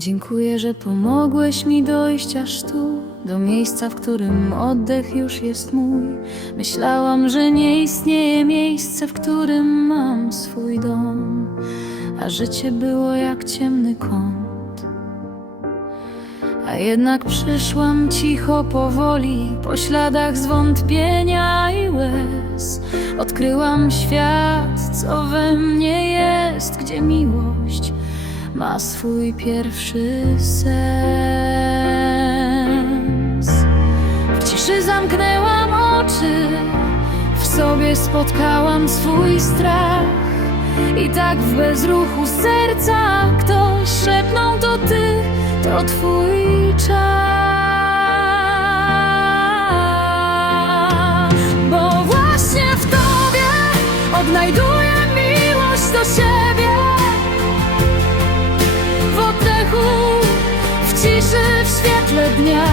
Dziękuję, że pomogłeś mi dojść aż tu, do miejsca, w którym oddech już jest mój. Myślałam, że nie istnieje miejsce, w którym mam swój dom, a życie było jak ciemny kąt. A jednak przyszłam cicho powoli, po śladach zwątpienia i łez. Odkryłam świat, co we mnie jest, gdzie miłość ma swój pierwszy sens. W ciszy zamknęłam oczy, w sobie spotkałam swój strach. I tak w bezruchu serca ktoś szepnął to ty, to twój czas. Dnia.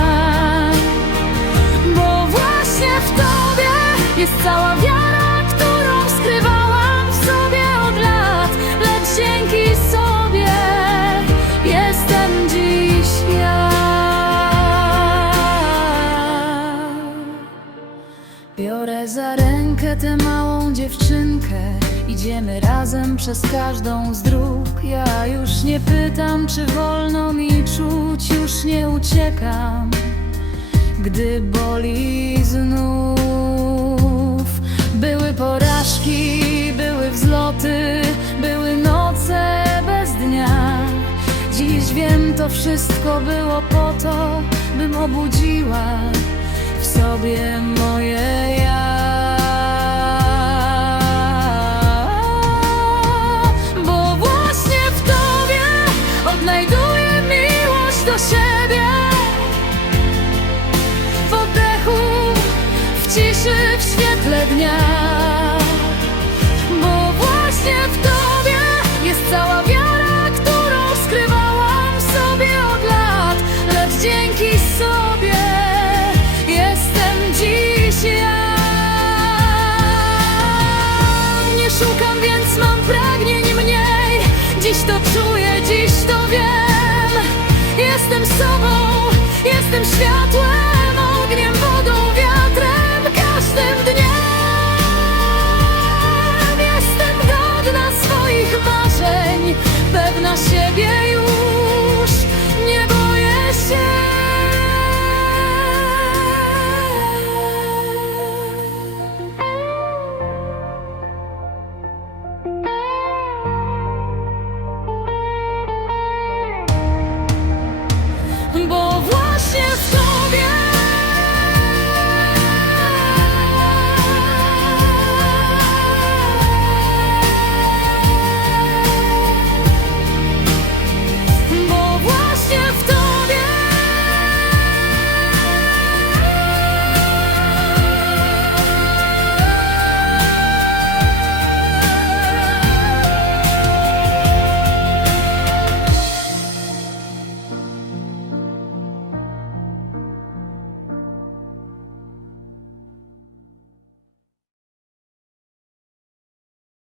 Bo właśnie w tobie jest cała wiara, którą skrywałam w sobie od lat. Lecz dzięki sobie jestem dziś ja. Biorę za rękę tę małą dziewczynkę Idziemy razem przez każdą z dróg Ja już nie pytam, czy wolno mi czuć Już nie uciekam, gdy boli znów. Były porażki, były wzloty Były noce bez dnia. Dziś wiem, to wszystko było po to, bym obudziła w sobie moje ciszy, w świetle dnia. Bo właśnie w tobie jest cała wiara, którą skrywałam sobie od lat. Lecz dzięki sobie jestem dziś ja. Nie szukam, więc mam pragnień mniej. Dziś to czuję, dziś to wiem. Jestem sobą, jestem światłem.